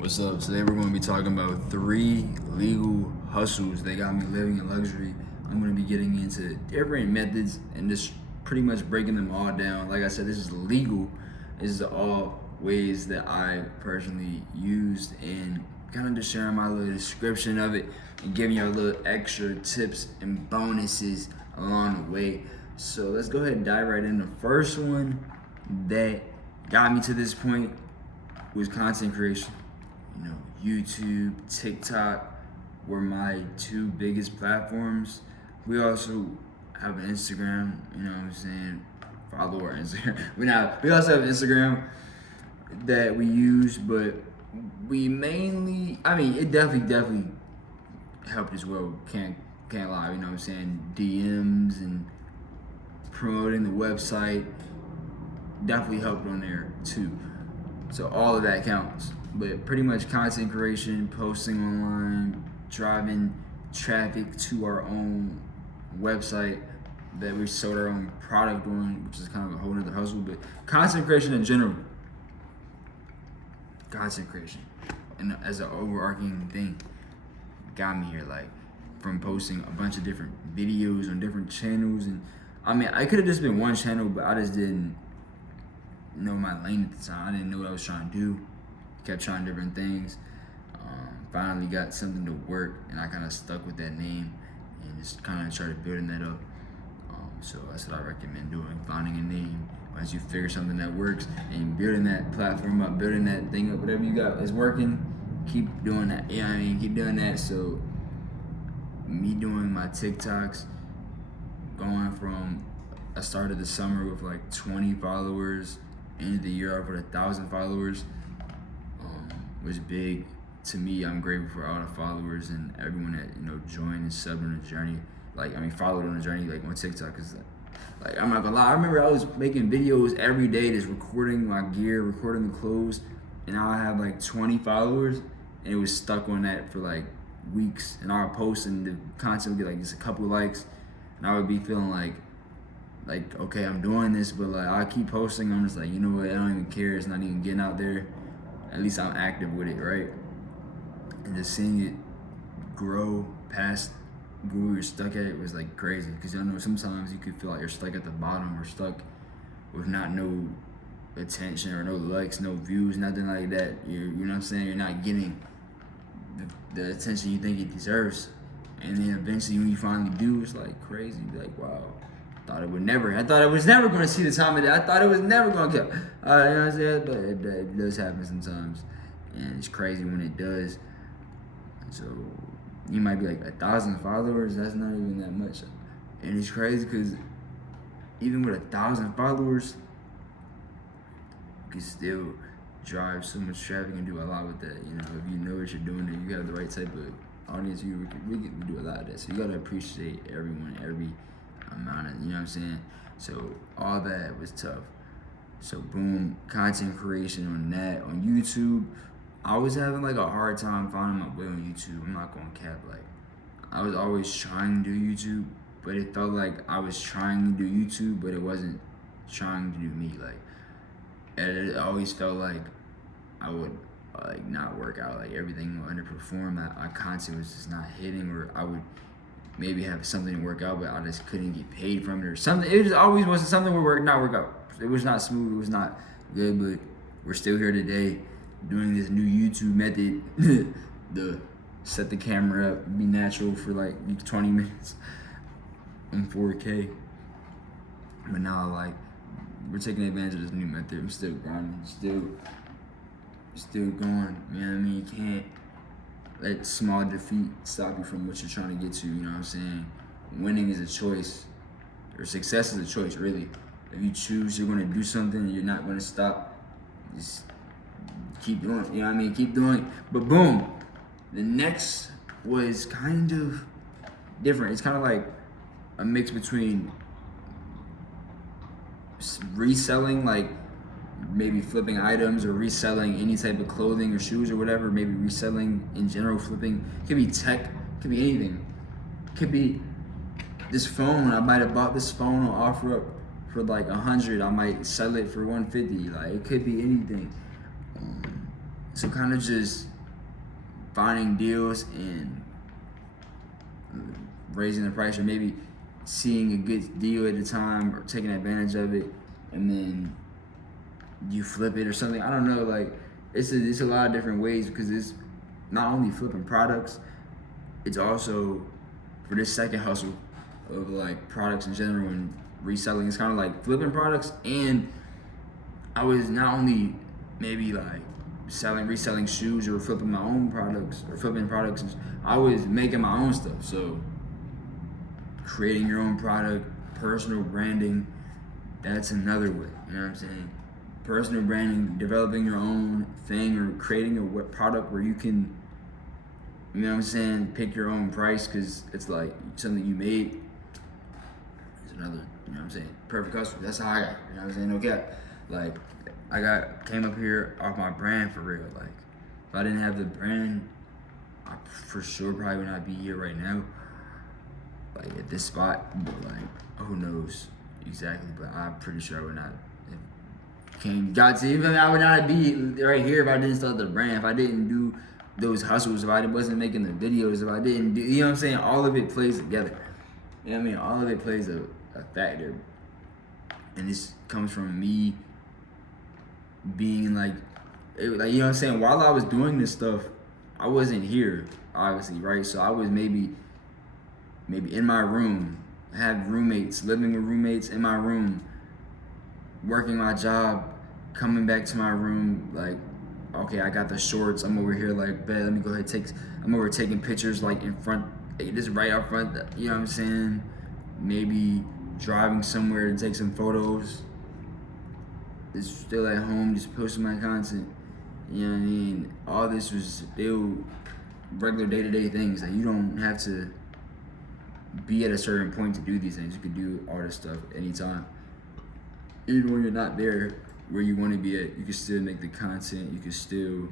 What's up? Today we're going to be talking about 3 legal hustles that got me living in luxury. I'm going to be getting into different methods and just pretty much breaking them all down. Like I said, this is legal. This is all ways that I personally used and kind of just sharing my little description of it and giving you a little extra tips and bonuses along the way. So let's go ahead and dive right in. The first one that got me to this point was content creation. YouTube, TikTok were my 2 biggest platforms. We also have an Instagram, you know what I'm saying? Follow our Instagram. We also have Instagram that we use, but we mainly, it definitely helped as well. Can't lie, you know what I'm saying? DMs and promoting the website definitely helped on there too. So all of that counts. But pretty much content creation, posting online, driving traffic to our own website that we sold our own product on, which is kind of a whole other hustle. But content creation in general, and as an overarching thing, got me here. Like from posting a bunch of different videos on different channels, and I could have just been one channel, but I just didn't know my lane at the time. I didn't know what I was trying to do. Kept trying different things. Finally got something to work, and I kind of stuck with that name and just kind of started building that up. So that's what I recommend doing: finding a name. Once you figure something that works and building that platform up, building that thing up, whatever you got is working, keep doing that. Keep doing that. So me doing my TikToks, going from I started the summer with like 20 followers, end of the year I put 1,000 followers. Was big to me. I'm grateful for all the followers and everyone that joined and subbed on the journey. Followed on the journey on TikTok. Cause like I'm not gonna lie, I remember I was making videos every day, just recording my gear, recording the clothes, and I have like 20 followers, and it was stuck on that for like weeks. And I would post, and the content would get like just a couple likes, and I would be feeling like okay, I'm doing this, but like I keep posting. I'm just like, you know what? I don't even care. It's not even getting out there. At least I'm active with it, right? And just seeing it grow past where we were stuck at it was like crazy. Because I know sometimes you could feel like you're stuck at the bottom or stuck with not no attention or no likes, no views, nothing like that. You know what I'm saying? You're not getting the attention you think it deserves. And then eventually when you finally do, it's like crazy. You're like, wow. I thought I was never going to see the time of that. I thought it was never going to get. You know what I'm saying? But it does happen sometimes. And it's crazy when it does. So you might be like 1,000 followers. That's not even that much. And it's crazy because even with 1,000 followers, you can still drive so much traffic and do a lot with that. If you know what you're doing and you got the right type of audience, we do a lot of that. So you got to appreciate everyone, every amount of, you know what I'm saying? So all that was tough. So boom, content creation on that. On YouTube, I was having like a hard time finding my way on YouTube. I'm not gonna cap. Like I was always trying to do YouTube, but it felt like I was trying to do YouTube, but it wasn't trying to do me. Like it always felt like I would not work out. Like everything would underperform. My content was just not hitting, or I would maybe have something to work out, but I just couldn't get paid from it or something. It just always wasn't something would not work out. It was not smooth. It was not good, but we're still here today doing this new YouTube method. The set the camera up, be natural for like 20 minutes in 4K. But now we're taking advantage of this new method. I'm still grinding, still going. You know what I mean? You can't let small defeat stop you from what you're trying to get to. You know what I'm saying? Winning is a choice, or success is a choice, really. If you choose you're gonna do something and you're not gonna stop, just keep doing it. You know what I mean? Keep doing it. But boom, the next was kind of different. It's kind of like a mix between reselling, like maybe flipping items or reselling any type of clothing or shoes or whatever, maybe reselling in general, flipping. It could be tech, it could be anything. It could be this phone. I might have bought this phone on OfferUp for like 100. I might sell it for 150. Like it could be anything. So kind of just finding deals and raising the price, or maybe seeing a good deal at the time or taking advantage of it, and then you flip it or something. I don't know. Like it's a lot of different ways, because it's not only flipping products, it's also for this second hustle of like products in general and reselling. It's kind of like flipping products, and I was not only maybe like reselling shoes or flipping my own products or flipping products. I was making my own stuff. So creating your own product, personal branding, that's another way. You know what I'm saying? Personal branding, developing your own thing, or creating a product where you can, you know what I'm saying, pick your own price, because it's like something you made. It's another, you know what I'm saying, perfect customer. That's how I got, you know what I'm saying, no cap. Like, came up here off my brand for real. Like, if I didn't have the brand, I for sure probably would not be here right now, like at this spot. But like, who knows exactly? But I'm pretty sure I would not. I would not be right here if I didn't start the brand. If I didn't do those hustles, if I wasn't making the videos, if I didn't do, you know what I'm saying? All of it plays together. You know what I mean? All of it plays a factor. And this comes from me being like, you know what I'm saying? While I was doing this stuff, I wasn't here, obviously, right? So I was maybe in my room, had roommates, living with roommates in my room, working my job, coming back to my room, like, okay, I got the shorts, I'm over here like, bet, let me go ahead I'm over taking pictures like in front, just right out front, you know what I'm saying? Maybe driving somewhere to take some photos. Just still at home, just posting my content. You know what I mean? All this was still regular day-to-day things. Like, you don't have to be at a certain point to do these things. You could do all this stuff anytime. Even when you're not there where you want to be at, you can still make the content. You can still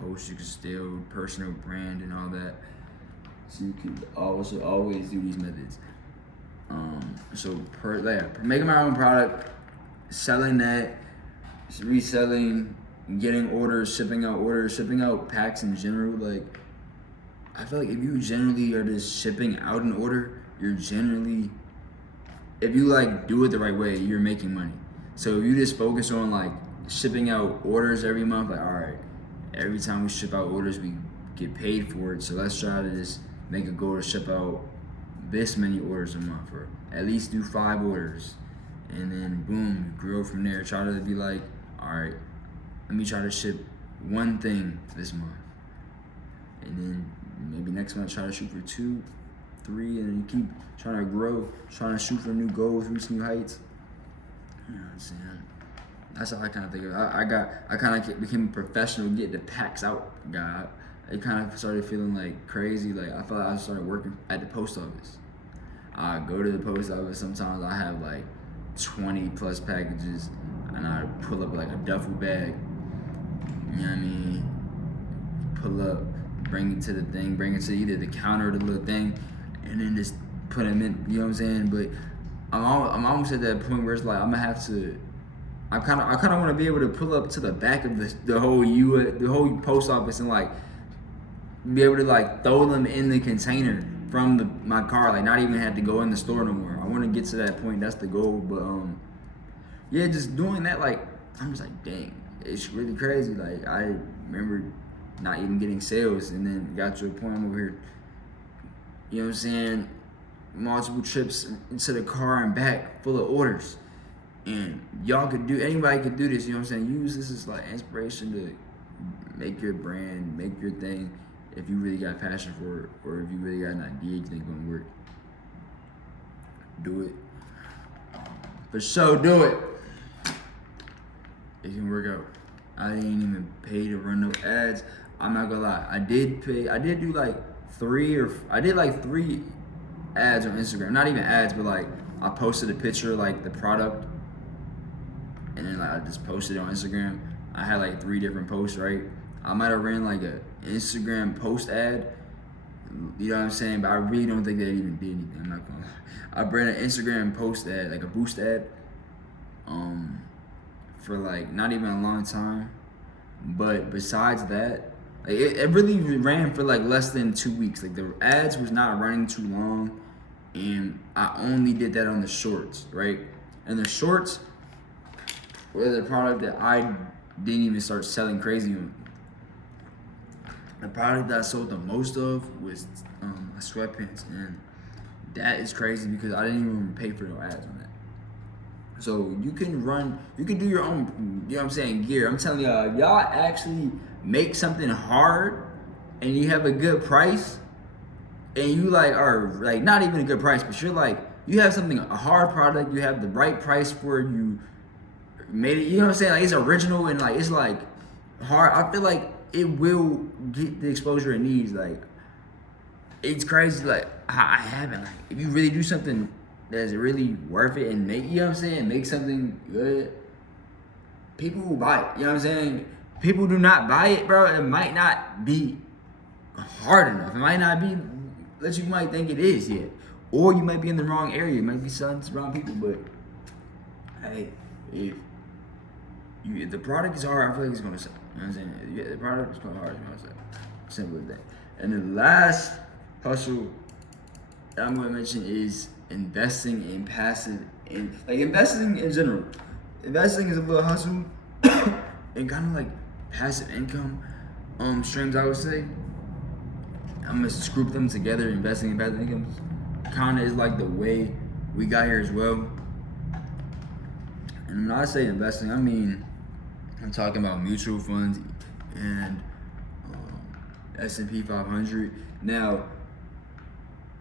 post. You can still personal brand and all that. So you can always do these methods. Making my own product, selling that, reselling, getting orders, shipping out packs in general. Like, I feel like if you generally are just shipping out an order, if you like do it the right way, you're making money. So if you just focus on like shipping out orders every month, like, all right, every time we ship out orders, we get paid for it. So let's try to just make a goal to ship out this many orders a month, or at least do 5 orders. And then boom, grow from there. Try to be like, all right, let me try to ship one thing this month. And then maybe next month try to shoot for 2, 3, and then you keep trying to grow, trying to shoot for new goals, reach new heights. You know what I'm saying? That's how I kind of think of it. I kind of became a professional getting the packs out guy. It kind of started feeling like crazy. Like, I felt like I started working at the post office. I go to the post office. Sometimes I have like 20 plus packages, and I pull up like a duffel bag. You know what I mean? Pull up, bring it to the thing, bring it to either the counter or the little thing, and then just put them in. You know what I'm saying? But I'm almost at that point where it's like I'm gonna have to. I kind of want to be able to pull up to the back of the whole post office and like be able to like throw them in the container from my car, like not even have to go in the store no more. I want to get to that point. That's the goal. But yeah, just doing that, like, I'm just like, dang, it's really crazy. Like, I remember not even getting sales, and then got to a point I'm over here, you know what I'm saying, multiple trips into the car and back full of orders. And anybody could do this, you know what I'm saying? Use this as like inspiration to make your brand, make your thing. If you really got passion for it, or if you really got an idea you think gonna work, do it. For sure, do it. It can work out. I didn't even pay to run no ads. I'm not gonna lie. I did do like 3 ads on Instagram. Not even ads, but like I posted a picture like the product, and then like I just posted it on Instagram. I had like 3 different posts, right? I might have ran like a Instagram post ad, you know what I'm saying? But I really don't think that even did anything. I'm not gonna lie. I ran an Instagram post ad, like a boost ad, for like not even a long time. But besides that, like it really ran for like less than 2 weeks. Like the ads was not running too long, and I only did that on the shorts, right? And the shorts were the product that I didn't even start selling crazy on. The product that I sold the most of was sweatpants, and that is crazy because I didn't even pay for no ads on that. So you can do your own, you know what I'm saying, gear. I'm telling y'all actually make something hard and you have a good price and you like are like not even a good price, but you're like you have something a hard product, you have the right price for it, you made it, you know what I'm saying? Like it's original and like it's like hard. I feel like it will get the exposure it needs. Like it's crazy like I haven't like if you really do something that's really worth it and make, you know what I'm saying, make something good, people will buy it, you know what I'm saying? People do not buy it, bro. It might not be hard enough. It might not be that you might think it is yet. Or you might be in the wrong area. You might be selling to the wrong people. But hey, if the product is hard, I feel like it's gonna sell. You know what I'm saying? Yeah, the product is hard, it's gonna sell. Simple as that. And the last hustle that I'm gonna mention is investing in passive, in like investing in general. Investing is a little hustle and kind of like passive income streams, I would say. I'm gonna just group them together. Investing in passive income kind of is like the way we got here as well. And when I say investing, I mean I'm talking about mutual funds and S&P 500. Now,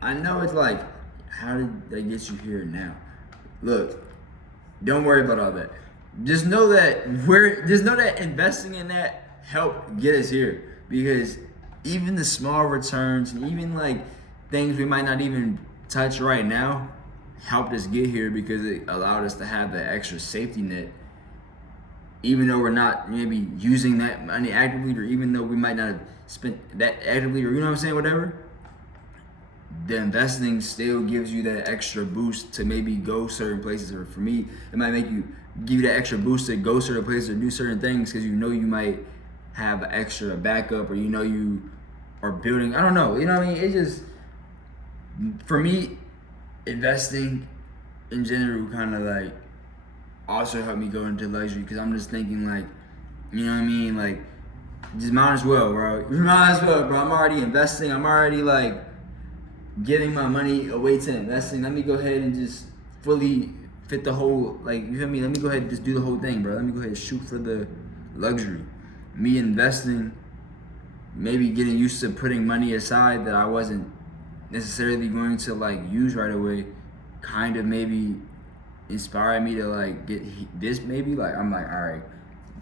I know it's like, how did that get you here now? Look, don't worry about all that. Just know that investing in that helped get us here, because even the small returns and even like things we might not even touch right now helped us get here because it allowed us to have that extra safety net, even though we're not maybe using that money actively, or even though we might not have spent that actively, or you know what I'm saying, whatever. The investing still gives you that extra boost to maybe go certain places, or for me, it might give you that extra boost to go certain places or do certain things because you know you might have an extra backup, or you know you are building. I don't know, you know what I mean? It just, for me, investing in general kind of like also helped me go into luxury, because I'm just thinking like, you know what I mean? Like, just might as well, bro. Might as well, bro. I'm already investing. I'm already like giving my money away to investing. Let me go ahead and just fully fit the whole, like, you feel me? Let me go ahead and just do the whole thing, bro. Let me go ahead and shoot for the luxury. Me investing, maybe getting used to putting money aside that I wasn't necessarily going to like use right away, kind of maybe inspired me to like get this. Maybe like I'm like, all right,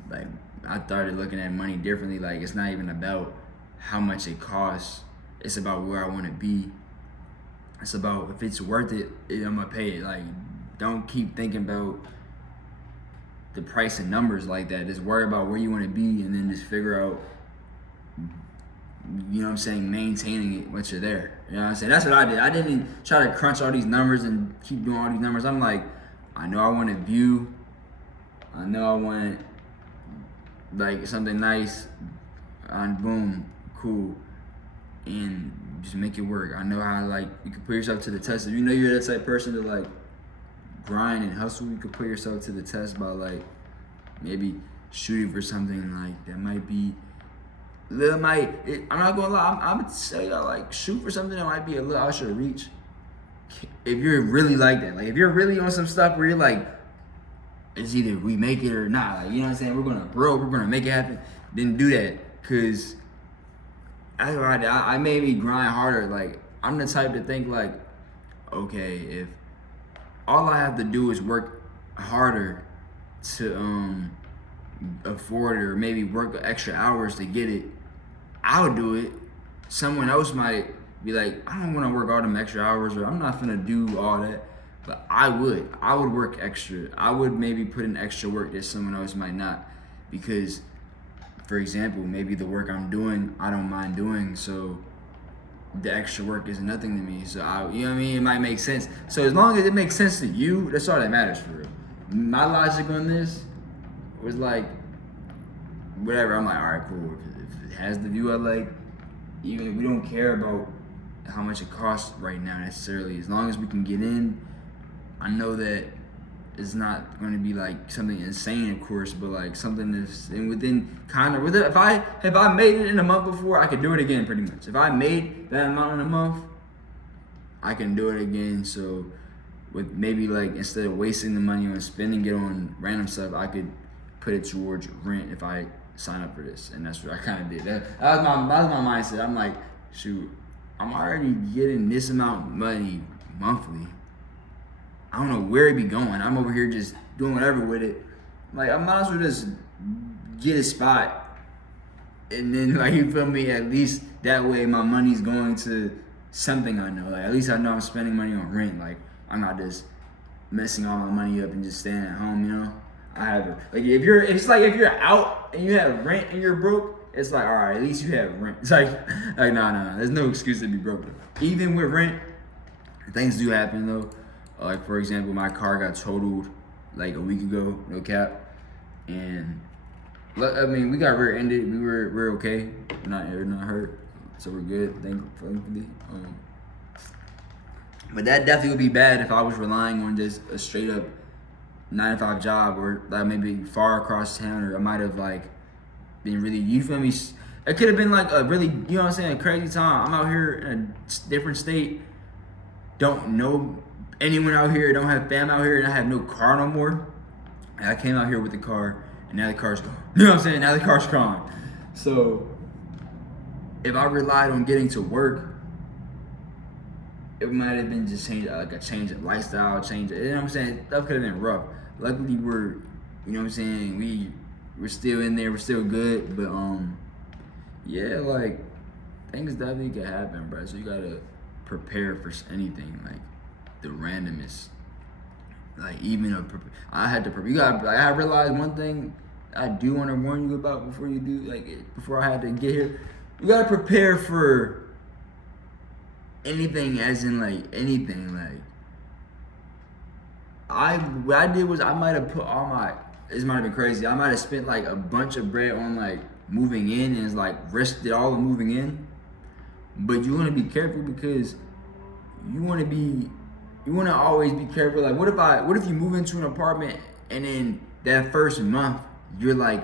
like I started looking at money differently. Like it's not even about how much it costs, it's about where I want to be. It's about if it's worth it, I'm gonna pay it. Like, don't keep thinking about the price and numbers like that. Just worry about where you want to be, and then just figure out, you know what I'm saying, maintaining it once you're there. You know what I'm saying? That's what I did. I didn't try to crunch all these numbers and keep doing all these numbers. I'm like, I know I want a view. I know I want like something nice. And boom, cool. And just make it work. I know how, like, you can put yourself to the test. If you know you're that type of person to like grind and hustle, you could put yourself to the test by like maybe shooting for something like that might be I'm not gonna lie, I'm gonna say like shoot for something that might be a little out your reach. If you're really like that, like if you're really on some stuff where you're like, it's either we make it or not, like, you know what I'm saying, we're gonna make it happen, then do that. Cause I made me grind harder. Like, I'm the type to think like, okay, if all I have to do is work harder to afford it, or maybe work extra hours to get it, I'll do it. Someone else might be like, I don't want to work all them extra hours, or I'm not gonna do all that. But I would work extra. I would maybe put in extra work that someone else might not, because, for example, maybe the work I'm doing, I don't mind doing, so the extra work is nothing to me. So you know what I mean? It might make sense. So as long as it makes sense to you, that's all that matters for real. My logic on this was like, whatever. I'm like, all right, cool. If it has the view I like, even if we don't care about how much it costs right now necessarily, as long as we can get in, I know that it's not going to be like something insane, of course, but like something that's within kind of. If I made it in a month before, I could do it again pretty much. If I made that amount in a month, I can do it again. So with maybe like instead of wasting the money on spending it on random stuff, I could put it towards rent if I sign up for this, and that's what I kind of did. That was my mindset. I'm like, shoot, I'm already getting this amount of money monthly. I don't know where it be going. I'm over here just doing whatever with it. Like I might as well just get a spot, and then like you feel me. At least that way my money's going to something I know. Like at least I know I'm spending money on rent. Like I'm not just messing all my money up and just staying at home. You know, I have it. Like if you're out and you have rent and you're broke, it's like all right, at least you have rent. It's like no, there's no excuse to be broke. Even with rent, things do happen though. Like for example, my car got totaled like a week ago, no cap, and I mean we got rear-ended. We're okay, we're not hurt, so we're good. Thankfully. But that definitely would be bad if I was relying on just a straight up 9 to 5 job, or like maybe far across town, or I might have like been really, you feel me? It could have been like a really, you know what I'm saying, a crazy time. I'm out here in a different state, don't know anyone out here, don't have fam out here, and I have no car no more. And I came out here with the car, and now the car's gone. You know what I'm saying? Now the car's gone. So if I relied on getting to work, it might have been just a change of lifestyle, you know what I'm saying? Stuff could have been rough. Luckily we're, you know what I'm saying, we're still in there, we're still good, but yeah, like things definitely could happen, bro. So you gotta prepare for anything, like the randomness. Like even I had to prepare. I realized one thing I do want to warn you about before you do, before I had to get here. You gotta prepare for anything, as in like anything. Like what I did was I might have put this might have been crazy. I might have spent like a bunch of bread on like moving in, and it's like risked it all of moving in. But you want to be careful, because you want to always be careful. Like what if you move into an apartment and then that first month you're like,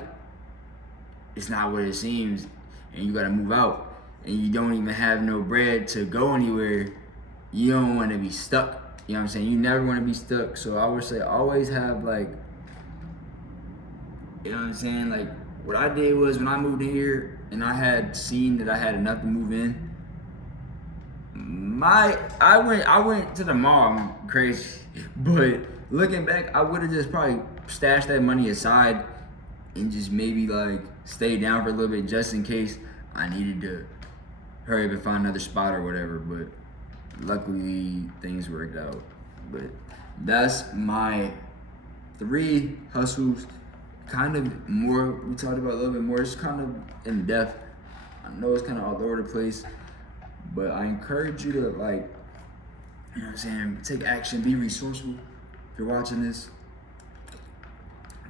it's not what it seems, and you gotta move out, and you don't even have no bread to go anywhere. You don't want to be stuck. You know what I'm saying? You never want to be stuck. So I would say always have like, you know what I'm saying? Like what I did was when I moved in here and I had seen that I had enough to move in, I went to the mall. I'm crazy, but looking back, I would have just probably stashed that money aside and just maybe like stay down for a little bit just in case I needed to hurry up and find another spot or whatever. But luckily things worked out. But that's my 3 hustles. Kind of more, we talked about a little bit more. It's kind of in depth. I know it's kind of all over the place, but I encourage you to, like, you know what I'm saying, take action, be resourceful. If you're watching this,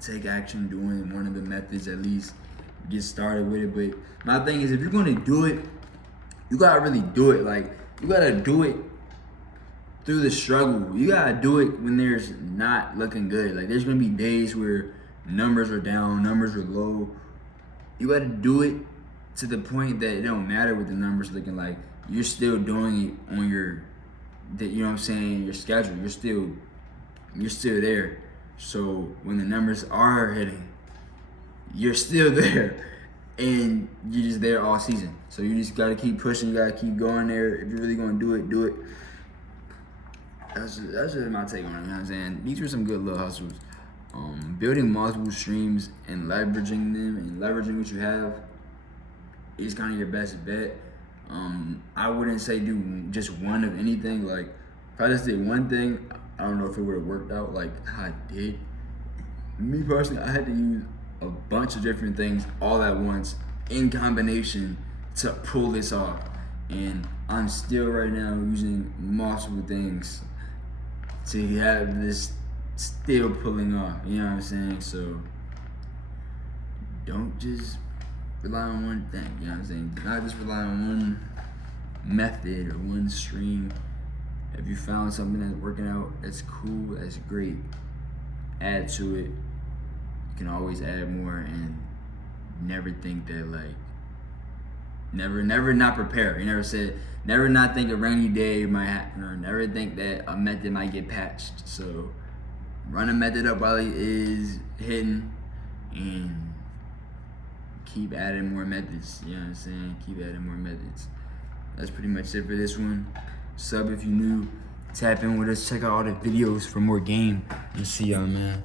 take action doing one of the methods at least. Get started with it. But my thing is, if you're going to do it, you gotta really do it. Like, you gotta do it through the struggle. You gotta do it when there's not looking good. Like, there's gonna be days where numbers are down, numbers are low. You gotta do it to the point that it don't matter what the numbers looking like. You're still doing it on you know what I'm saying, your schedule. You're still there. So when the numbers are hitting, you're still there, and you're just there all season. So you just gotta keep pushing. You gotta keep going there. If you're really gonna do it, do it. That's just my take on it. You know what I'm saying? These were some good little hustles. Building multiple streams and leveraging them and leveraging what you have is kind of your best bet. I wouldn't say do just one of anything. Like, if I just did one thing, I don't know if it would have worked out like how I did. Me personally, I had to use a bunch of different things all at once in combination to pull this off. And I'm still right now using multiple things to have this still pulling off. You know what I'm saying? So don't just rely on one thing. You know what I'm saying? Do not just rely on one method or one stream. If you found something that's working out, that's cool, that's great. Add to it. You can always add more, and never think that like never not prepare. You never not think a rainy day might happen, or never think that a method might get patched. So run a method up while it is hidden, and keep adding more methods. You know what I'm saying? Keep adding more methods. That's pretty much it for this one. Sub if you new. Tap in with us. Check out all the videos for more game. And see y'all, man.